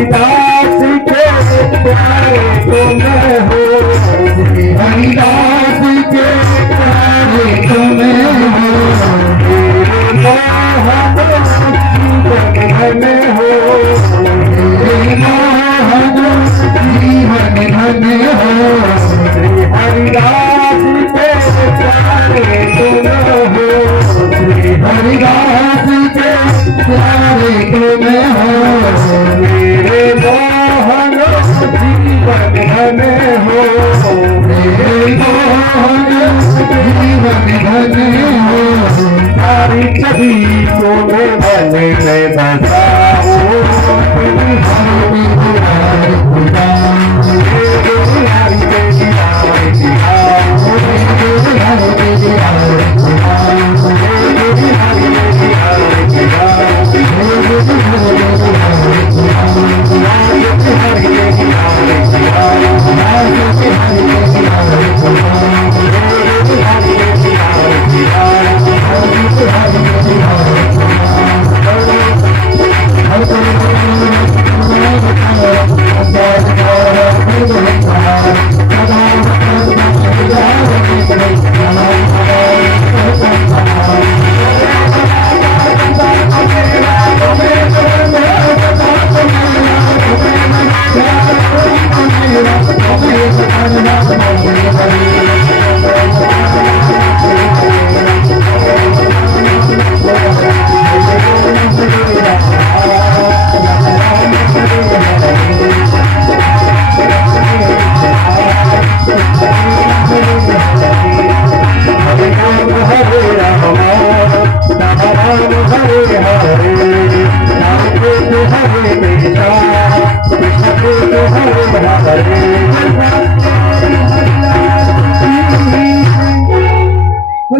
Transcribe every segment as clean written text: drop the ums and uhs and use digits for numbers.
हरिदास के प्यारे तुम हो, श्री हरिदास के प्यारे तुम हो, मेरे मोहन जीवन हो, मेरे मोहन जीवन हो, श्री हरिदास के प्यारे तुम हो, श्री हरिदास के प्यारे तुम हो, मेरे मोहन जीवन हो, मेरे मोहन जीवन हो, सारी छवि तुम्हें मन में बसाओ,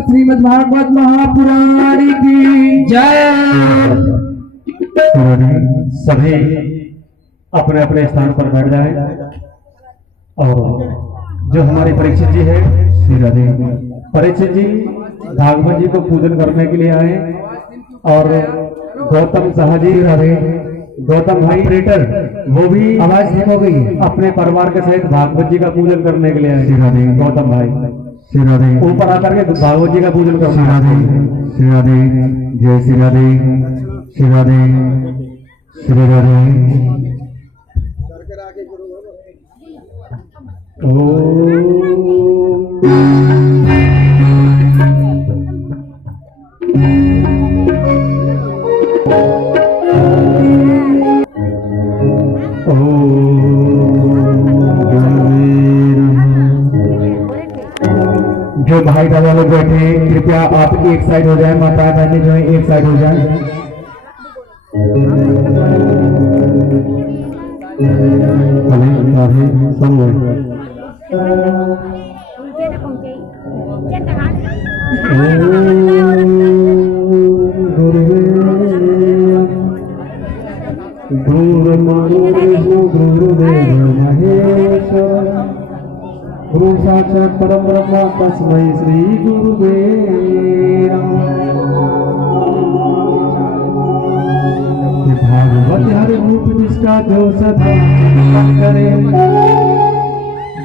श्रीमद् भागवत महापुराण की जय। सभी अपने अपने स्थान पर बैठ जाए और जो हमारे परीक्षित जी है श्री राधे परीक्षित जी भागवत जी को पूजन करने के लिए आए और गौतम शाह जी राधे गौतम भाई ऑपरेटर वो भी आवाज ठीक हो गई अपने परिवार के सहित भागवत जी का पूजन करने के लिए आए। श्री राधे गौतम भाई श्री राधे ऊपर आकर के भागवत जी का पूजन श्री करना। राधे श्री राधे जय श्री राधे श्री राधे श्री राधे। जो भाई दादा लोग बैठे हैं कृपया आप एक साइड हो जाए, माता बहने जो है एक साइड हो जाए। गुरुदेव महेश्वर गुरु साक्षात परम ब्रह्म तस्मै श्री गुरुदेव नमः। भागवत हर रूप जिसका जो सदा करे,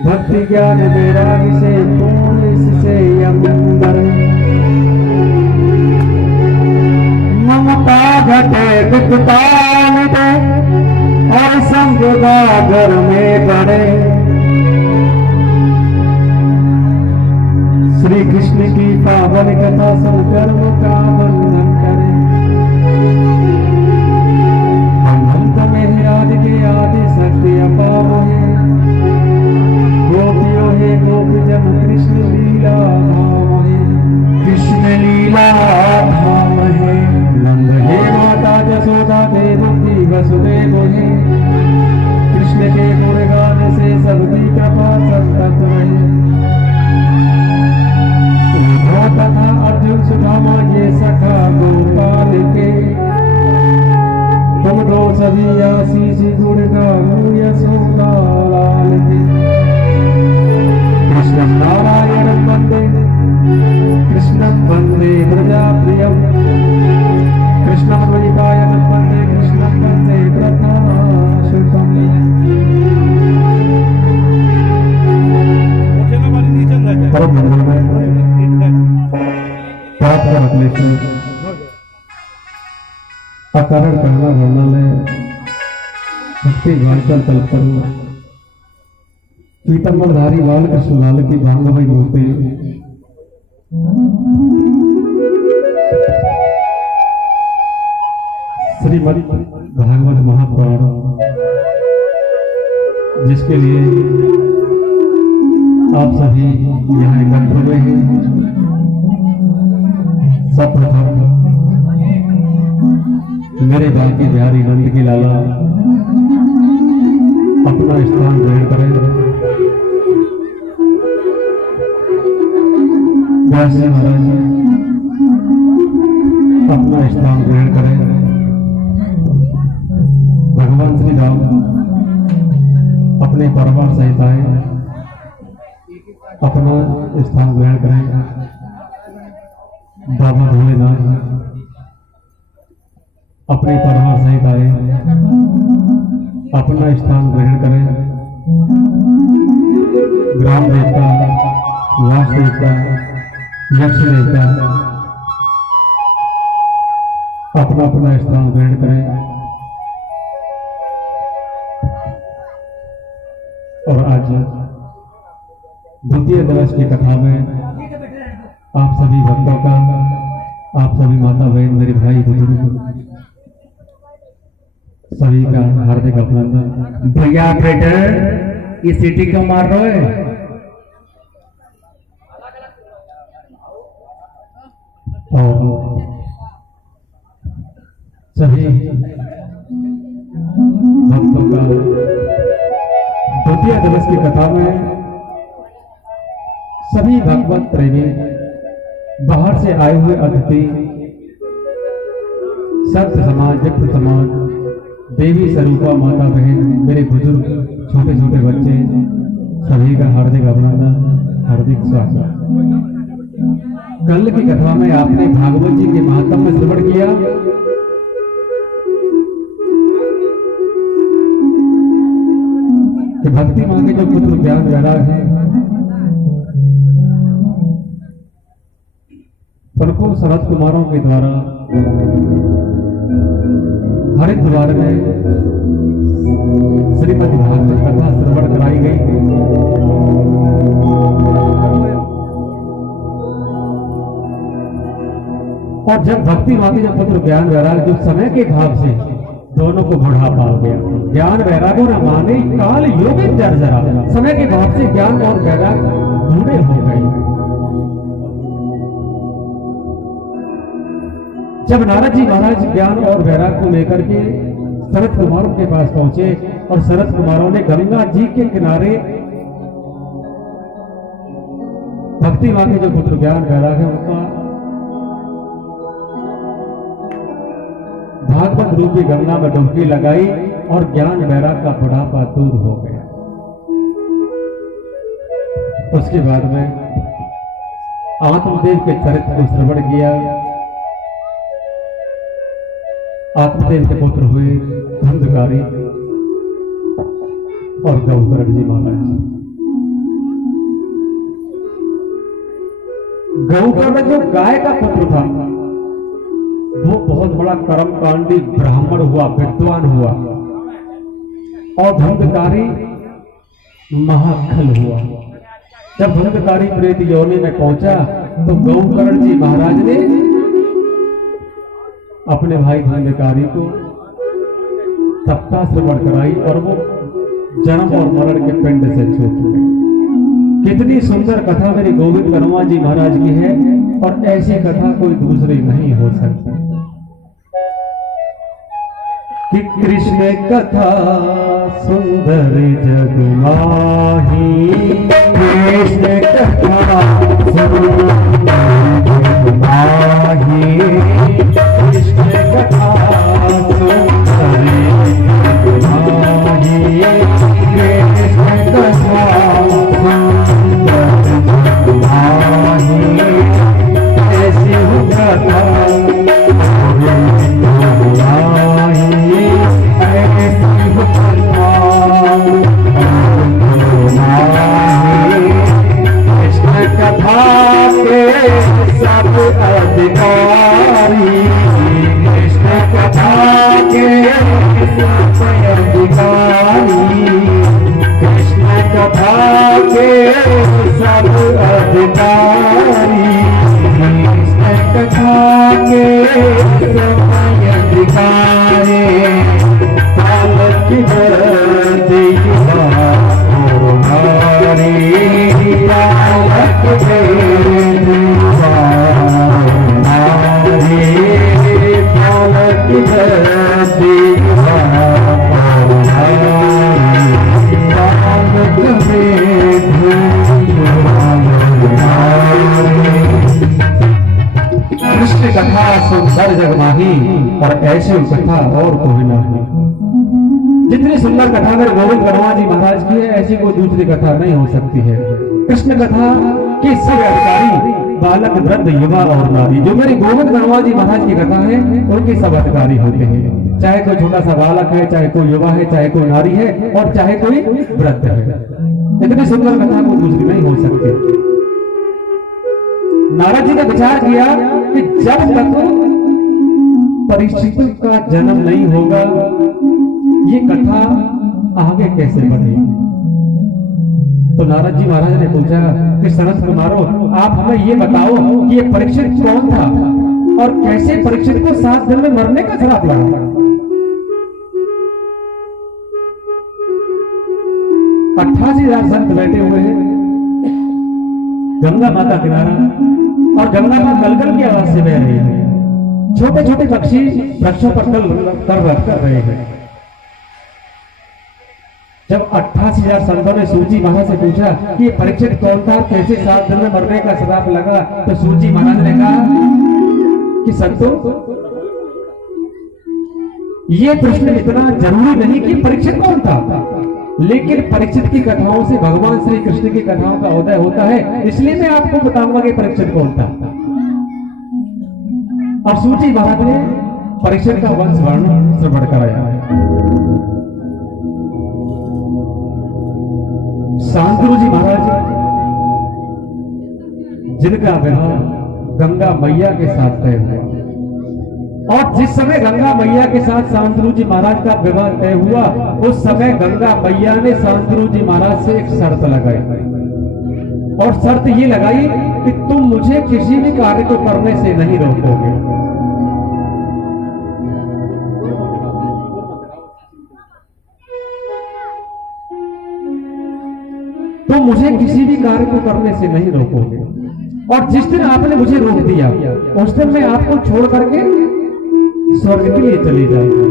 भक्ति ज्ञान वैराग्य से पूर्ण इससे अंबर, ममता घटे दुखता मिटे और संग घर में पड़े। श्री कृष्ण की पावन कथा सब कर्म का बंधन करे। अनंत में आदि के आदि शक्ति अपार है, गोपियों है गोप जन कृष्ण लीला धाम है, कृष्ण लीला धाम है। नंद है माता जसोदा देवकी वसुदेव है, कृष्ण के गुणगान से सबकी कृपा संतत रहे। तथा अर्जुन सुदामा ये सखा गोपाल के, तुम दो सभी आशीष गुण गाओ यशोदा लाल के। कृष्ण नारायण वंदे कृष्ण वंदे प्रजा प्रियम, कृष्ण द्वैपायन वंदे कृष्ण वंदे प्रथा महिमा वर्णनालय भक्ति वांचल कल्पतरु पीतम्बरधारी बाल कृष्ण लाल की भांगवई मूर्ति श्रीमद् भागवत महापुराण, जिसके लिए आप सभी यहाँ एकत्र हुए हैं। सर्वप्रथम मेरे बाकी बिहारी नंद की लाला अपना स्थान ग्रहण करें। व्यासी महाराज अपना स्थान ग्रहण करें। भगवान श्री राम अपने परिवार सहित आए, अपना स्थान ग्रहण करें। बाबा भोलेनाथ अपने परिवार सहित आए, अपना स्थान ग्रहण करें। ग्राम देवता, वास देवता, यक्ष देवता अपना अपना स्थान ग्रहण करें। और आज द्वितीय दिवस की कथा में आप सभी भक्तों का, आप सभी माता बहन, मेरे भाई बुजुर्ग सभी का हार्दिक अभिनंदन। भैया ऑपरेटर, ये सीटी क्यों मार रहे हो? और सभी भक्तों का द्वितीय दिवस की कथा में सभी भगवत प्रेमी, बाहर से आए हुए अतिथि, संत समाज, जट समाज, देवी स्वरूपा माता बहन, मेरे बुजुर्ग, छोटे छोटे बच्चे, सभी का हार्दिक अभिनंदन, हार्दिक स्वागत। कल की कथा में आपने भागवत जी के महात्म में श्रवण किया। कि भक्ति मांगे जो पुत्र ज्ञान वैराग है, उनको शरद कुमारों के द्वारा हरिद्वार में श्रीमद् भागवत कथा श्रवण कराई गई। और जब भक्ति मांगे जो पुत्र ज्ञान वैराग, जो समय के भाव से दोनों को बुढ़ापा आ गया। ज्ञान वैराग न माने काल योगिक जर्जरा, समय के भाव से ज्ञान और वैराग बूढ़े हो गए। जब नारद जी महाराज ज्ञान और वैराग को लेकर के शरद कुमारों के पास पहुंचे और शरद कुमारों ने गंगा जी के किनारे भक्ति मांगे जो पुत्र ज्ञान वैराग है उनका भागवत रूपी गंगा में डुबकी लगाई और ज्ञान वैराग का बुढ़ापा दूर हो गया। उसके बाद में आत्मदेव के चरित्र को श्रवण किया। आत्मदेव के पुत्र हुए धुंधकारी और गौकर्ण जी महाराज। गौकर्ण जो गाय का पुत्र था, वो बहुत बड़ा कर्मकांडी ब्राह्मण हुआ, विद्वान हुआ, और धुंधकारी महाखल हुआ। जब धुंधकारी प्रेत योनि में पहुंचा तो गौकर्ण जी महाराज ने अपने भाई धुंधकारी को सप्ताह श्रवण कराई और वो जन्म और मरण के पिंड से छूट गए। कितनी सुंदर कथा मेरे गोविंद वर्मा जी महाराज की है, और ऐसी कथा कोई दूसरी नहीं हो सकती। कि कृष्ण कथा सुंदर जग माही, कृष्ण कथा सुंदर जग माही, कृष्ण कथा सुंदर जग माही, कृष्ण कथा सुंदर जग माही। ऐसी कथा सब अधिकारी, कृष्ण कथा के अधिकारी, कृष्ण कथा के सब अधिकारी, कृष्ण कथा के सब अधिकारी, पालक देवा हमारे, पालक देवा हमारे, पालक देवा हमारे, पालक कृष्ण कथा सुंदर जग माही, और ऐसी कथा और कोई नहीं। जितनी सुंदर कथा मेरे गोविंद गढ़वा जी महाराज की है, ऐसी कोई दूसरी कथा नहीं हो सकती है। कृष्ण कथा के सब अधिकारी बालक, वृद्ध, युवा और नारी, जो मेरे गोविंद गढ़वा जी महाराज की कथा है उनके सब अधिकारी होते हैं। चाहे कोई छोटा सा बालक है, चाहे कोई युवा है, चाहे कोई नारी है, और चाहे कोई वृद्ध है। इतनी सुंदर कथा को दूसरी नहीं हो सकती। नारद जी ने विचार किया कि जब तक परीक्षित का जन्म नहीं होगा, ये कथा आगे कैसे बढ़ेगी। तो नारद जी महाराज ने पूछा कि सनत कुमारो, आप हमें ये बताओ कि ये परीक्षित कौन था और कैसे परीक्षित को 7 दिन में मरने का श्राप लगा। 88,000 संत बैठे हुए हैं गंगा माता किनारा, और गंगा माता गलगल की आवाज से बह रही है। छोटे छोटे पक्षी वृक्षों पर कर रहे हैं। जब 88,000 संतों ने सूजी महाराज से पूछा कि ये परीक्षित कौन था, कैसे 7 दिन में मरने का श्राप लगा, तो सूजी महाराज ने कहा कि संतों, ये प्रश्न इतना जरूरी नहीं कि परीक्षित कौन था, लेकिन परीक्षित की कथाओं से भगवान श्री कृष्ण की कथाओं का उदय होता है, इसलिए मैं आपको बताऊंगा कि परीक्षित कौन था। और सूजी महाराज ने परीक्षित का वंश वर्णन श्रवण कराया है। शांतनु जी महाराज, जिनका विवाह गंगा मैया के साथ तय हुआ, और जिस समय गंगा मैया के साथ शांतनु जी महाराज का विवाह तय हुआ, उस समय गंगा मैया ने शांतनु जी महाराज से एक शर्त लगाई, और शर्त ये लगाई कि तुम मुझे किसी भी कार्य को करने से नहीं रोकोगे। तुम मुझे किसी भी कार्य को करने से नहीं रोकोगे, और जिस दिन आपने मुझे रोक दिया उस दिन मैं आपको छोड़ करके स्वर्ग के लिए चली जाऊंगा।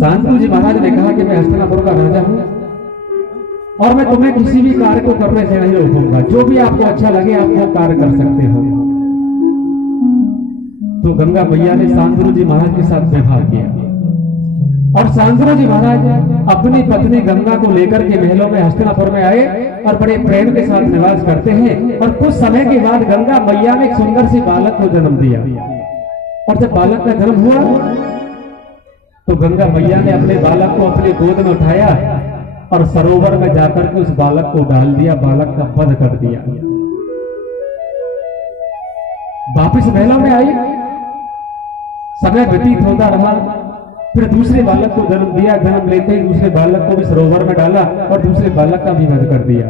शांतनु जी महाराज ने कहा कि मैं हस्तिनापुर का राजा हूं, और मैं तुम्हें किसी भी कार्य को करने से नहीं रोकूंगा। जो भी आपको अच्छा लगे आप वो कार्य कर सकते हो। तो गंगा मैया ने शांतनु जी महाराज के साथ विवाह किया, और शांतनु जी महाराज अपनी पत्नी गंगा को लेकर के महलों में हस्तिनापुर में आए, और बड़े प्रेम के साथ निवास करते हैं। और कुछ समय के बाद गंगा मैया ने एक सुंदर सी बालक को जन्म दिया, और जब बालक का जन्म हुआ तो गंगा मैया ने अपने बालक को अपने गोद में उठाया और सरोवर में जाकर के उस बालक को डाल दिया, बालक का वध कर दिया। वापिस महलों में आई, समय व्यतीत होता रहा, फिर दूसरे बालक को जन्म दिया। जन्म लेते ही दूसरे बालक को भी सरोवर में डाला और दूसरे बालक का भी वध कर दिया।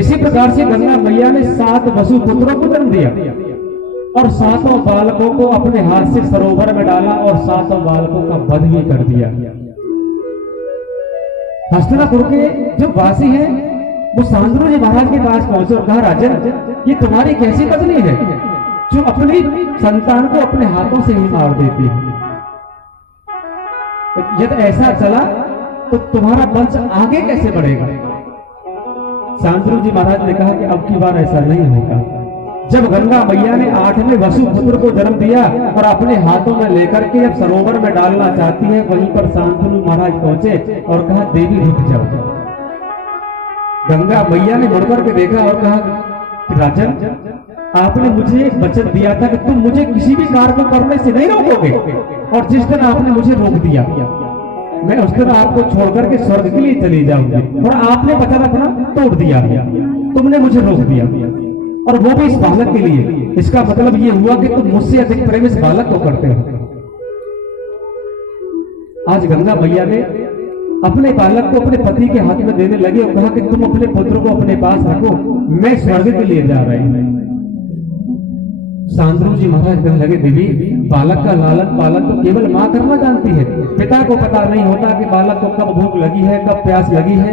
इसी प्रकार से गंगा मैया ने 7 वसु पुत्रों को जन्म दिया, और 7 बालकों को अपने हाथ से सरोवर में डाला, और 7 बालकों का वध भी कर दिया। हस्तिनापुर के जो वासी हैं वो शांतनु जी महाराज के पास पहुंचे और कहा, राजन, ये तुम्हारी कैसी पत्नी है जो अपनी संतान को अपने हाथों से ही मार देती है? यदि ऐसा चला तो तुम्हारा वंश आगे कैसे बढ़ेगा? शांतनु जी महाराज ने कहा कि अब की बार ऐसा नहीं होगा। जब गंगा मैया ने 8वें वसु पुत्र को जन्म दिया और अपने हाथों में लेकर के जब सरोवर में डालना चाहती है, वहीं पर शांतनु महाराज पहुंचे और कहा, देवी रुक जाओ। गंगा मैया ने मुड़कर के देखा और कहा कि राजन, आपने मुझे एक वचन दिया था कि तुम मुझे किसी भी कार्य को करने से नहीं रोकोगे, और जिस दिन आपने मुझे रोक दिया मैं उस दिन आपको छोड़कर के स्वर्ग के लिए चली जाऊंगी, और आपने वचन अपना तोड़ दिया। तो तुमने मुझे रोक दिया, और वो भी इस बालक के लिए। इसका मतलब ये हुआ कि तुम मुझसे अधिक प्रेम इस बालक को करते हो। आज गंगा मैया ने अपने बालक को अपने पति के हाथ में देने लगे और कहा कि तुम अपने पुत्र को अपने पास रखो, मैं स्वर्ग के लिए जा रही हूं। शांतनु जी महाराज कहने लगे, देवी बालक का लालन पालन तो केवल मां करना जानती है, पिता को पता नहीं होता कि बालक को कब भूख लगी है, कब प्यास लगी है,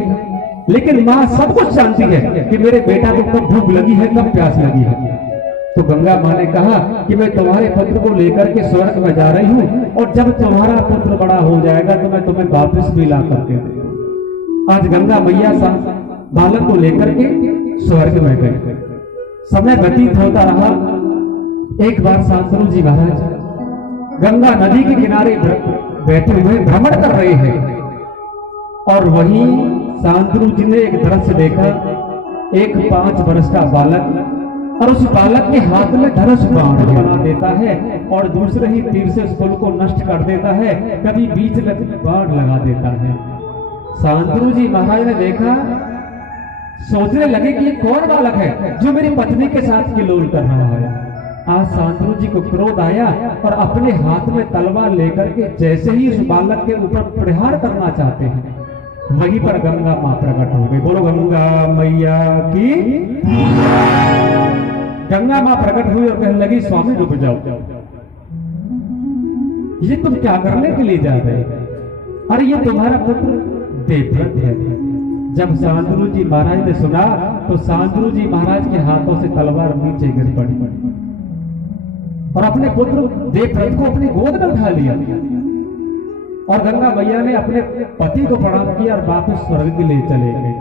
लेकिन मां सब कुछ जानती है कि मेरे बेटा को कब भूख लगी है, कब प्यास लगी है। तो गंगा मां ने कहा कि मैं तुम्हारे पुत्र को लेकर के स्वर्ग में जा रही हूं, और जब तुम्हारा पुत्र बड़ा हो जाएगा तो मैं तुम्हें वापस भी ला करके दूंगा। आज गंगा मैया बालक को लेकर के स्वर्ग में गए। समय व्यतीत होता रहा। एक बार शांतनु जी महाराज गंगा नदी के किनारे बैठे हुए भ्रमण कर रहे हैं, और वहीं शांतनु जी ने एक दृश्य देखा। एक 5 वर्ष का बालक, और उस बालक के हाथ में धनुष बाण बना देता है और दूसरे ही तीर से उस पुल को नष्ट कर देता है, कभी बीच में बाण लगा देता है। शांतनु जी महाराज ने देखा, सोचने लगे कि ये कौन बालक है जो मेरी पत्नी के साथ किलोल कर रहा है। आज शांतनु जी को क्रोध आया और अपने हाथ में तलवार लेकर के जैसे ही उस बालक के ऊपर प्रहार करना चाहते हैं, वहीं पर गंगा मां प्रकट हो गई। बोलो गंगा मैया की। गंगा मां प्रकट हुई और कहने लगी, स्वामी रुक जाओ, ये तुम क्या करने के लिए जा रहे हो? अरे ये तुम्हारा पुत्र देवव्रत है। जब शांतनु जी महाराज ने सुना तो शांतनु जी महाराज के हाथों से तलवार नीचे गिर पड़ी और अपने पुत्र देवव्रत को अपनी गोद में उठा लिया, और गंगा मैया ने अपने पति को प्रणाम किया और वापस स्वर्ग के लिए चले गए।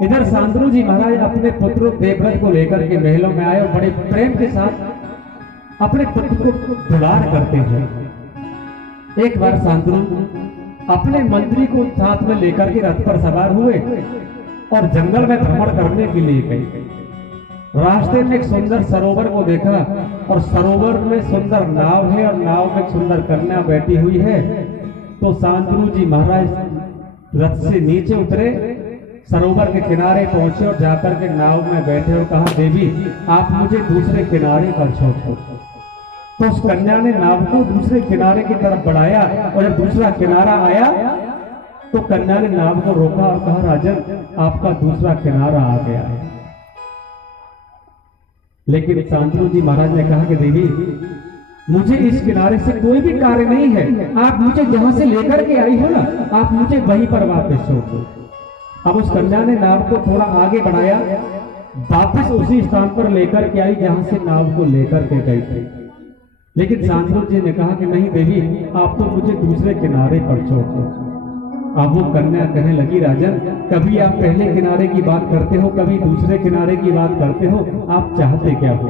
इधर शांतनु जी महाराज अपने पुत्र देवव्रत को लेकर के महलों में आए और बड़े प्रेम के साथ अपने पुत्र को दुलार करते हैं। एक बार शांतनु अपने मंत्री को साथ में लेकर के रथ पर सवार हुए और जंगल में भ्रमण करने के लिए गए। रास्ते में एक सुंदर सरोवर को देखा, और सरोवर में सुंदर नाव है और नाव में सुंदर कन्या बैठी हुई है। तो शांतनु जी महाराज रथ से नीचे उतरे, सरोवर के किनारे पहुंचे और जाकर के नाव में बैठे और कहा, देवी आप मुझे दूसरे किनारे पर छोड़ दो। तो उस कन्या ने नाव को दूसरे किनारे की तरफ बढ़ाया, और जब दूसरा किनारा आया तो कन्या ने नाव को रोका और कहा, राजन आपका दूसरा किनारा आ गया है। लेकिन शांतनु जी महाराज ने कहा कि देवी मुझे इस किनारे से कोई भी कार्य नहीं है, आप मुझे जहां से लेकर के आई हो ना, आप मुझे वहीं पर वापस छोड़ दो। अब उस कन्या ने नाव को थोड़ा आगे बढ़ाया, वापस उसी स्थान पर लेकर के आई जहां से नाव को लेकर के गई थी। लेकिन शांतनु जी ने कहा कि नहीं देवी आप तो मुझे दूसरे किनारे पर छोड़ दो। अब वो कन्या कहने लगी, राजन कभी आप पहले किनारे की बात करते हो, कभी दूसरे किनारे की बात करते हो, आप चाहते क्या हो?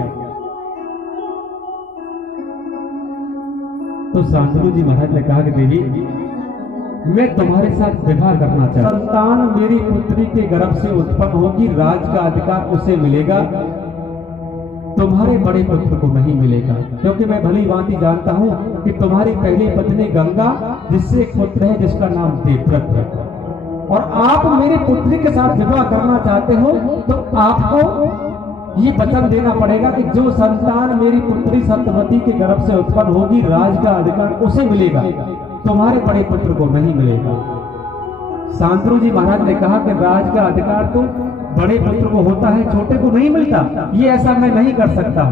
तो शांतनु जी महाराज ने कहा कि देवी मैं तुम्हारे साथ विवाह करना चाहता हूं। संतान मेरी पुत्री के गर्भ से उत्पन्न होगी, राज का अधिकार उसे मिलेगा, तुम्हारे बड़े पुत्र को नहीं मिलेगा। क्योंकि मैं भली भांति जानता हूं कि तुम्हारी पहली पत्नी गंगा, जिससे एक पुत्र है जिसका नाम देवव्रत है, और आप मेरी पुत्री के साथ विवाह करना चाहते हो तो आपको ये वचन देना पड़ेगा कि जो संतान मेरी पुत्री सत्यवती के गर्भ से उत्पन्न होगी, राज का अधिकार उसे मिलेगा, तुम्हारे बड़े पुत्र को नहीं मिलेगा। शांतनु जी महाराज ने कहा कि राज का अधिकार तो बड़े पुत्र को होता है, छोटे को नहीं मिलता, ये ऐसा मैं नहीं कर सकता।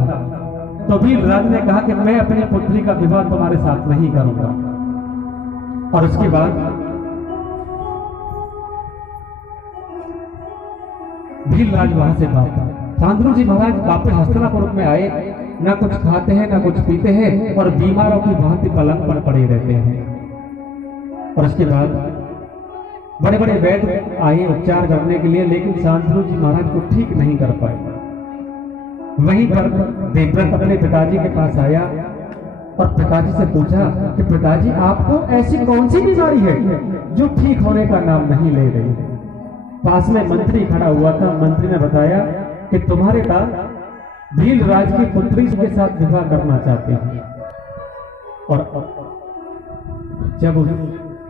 तो वीरराज ने कहा कि मैं अपनी पुत्री का विवाह तुम्हारे साथ नहीं करूंगा। और उसके बाद वीरराज वहां से भागा। शांतनु जी महाराज वापस हस्तिनापुर में आए, ना कुछ खाते हैं ना कुछ पीते हैं, और बीमारों की भांति पलंग पर पड़े रहते हैं। और उसके बाद बड़े बड़े वैद्य आए उपचार करने के लिए, लेकिन शांतनु जी महाराज को ठीक नहीं कर पाए। वहीं पर देवव्रत अपने पिताजी के पास आया और पिताजी से पूछा कि पिताजी आपको ऐसी कौन सी बीमारी है जो ठीक होने का नाम नहीं ले रही? पास में मंत्री खड़ा हुआ था। मंत्री ने बताया कि तुम्हारे पिता भीलराज की पुत्री के साथ विवाह करना चाहते हैं। और जब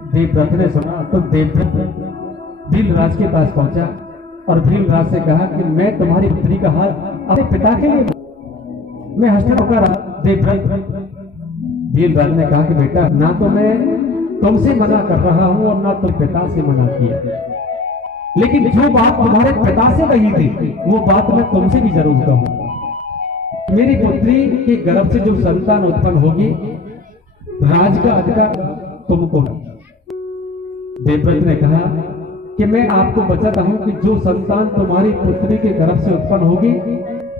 देवव्रत ने सुना तो देवव्रत भीलराज के पास पहुंचा और भीमराज से कहा कि मैं तुम्हारी पुत्री का हार अपने पिता के लिए मैं हंसने होकर देवव्रत। भीमराज ने कहा कि बेटा ना तो मैं तुमसे मना कर रहा हूं और ना तुम पिता से मना किया, लेकिन जो बात तुम्हारे पिता से कही थी वो बात मैं तुमसे भी जरूर कहूं। मेरी पुत्री के गर्भ से जो संतान उत्पन्न होगी राज का अधिकार तुमको। देवव्रत ने कहा कि मैं आपको बताता हूं कि जो संतान तुम्हारी पुत्री के गर्भ से उत्पन्न होगी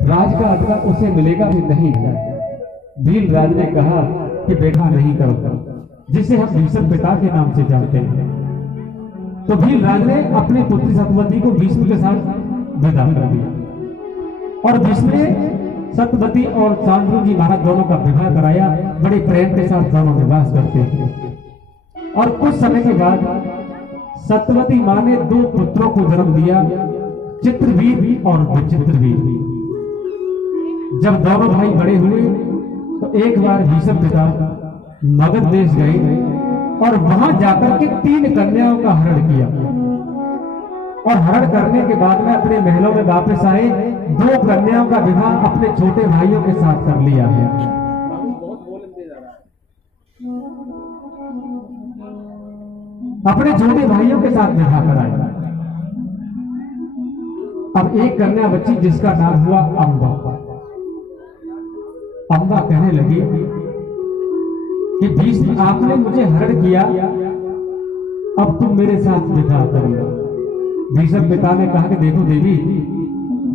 राज का अधिकार उसे मिलेगा भी नहीं। भीमराज ने कहा कि बेटा नहीं करो, जिसे हम भीष्म पिता के नाम से जानते हैं। तो भीमराज ने अपनी पुत्री सत्यवती को भीष्म के साथ विदा कर दिया और भीष्म ने सत्यवती और शांतनु जी महाराज दोनों का विवाह कराया। बड़े प्रेम के साथ दोनों निवास करते थे और कुछ समय के बाद सत्यवती मां ने 2 पुत्रों को जन्म दिया, चित्रवीर और विचित्रवीर। जब दोनों भाई बड़े हुए तो एक बार भीष्म पिता मगध देश गए और वहां जाकर के 3 कन्याओं का हरण किया और हरण करने के बाद में अपने महलों में वापस आए। 2 कन्याओं का विवाह अपने छोटे भाइयों के साथ कर लिया है। अपने छोटे भाइयों के साथ विवाह कराया। अब एक कन्या बच्ची जिसका नाम हुआ अम्बा। अम्बा कहने लगी कि भीष्म आपने मुझे हरण किया, अब तुम मेरे साथ विवाह करो। भीष्म पिता ने कहा कि देखो देवी,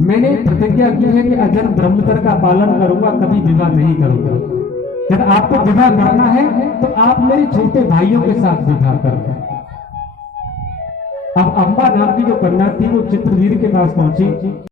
मैंने प्रतिज्ञा की है कि अजन्म ब्रह्मचर्य का पालन करूंगा, कभी विवाह नहीं करूंगा। यदि आपको विवाह करना है तो आप मेरे छोटे भाइयों के साथ विवाह करो। अब अम्बा नाम की जो कन्या थी वो चित्रवीर के पास पहुंची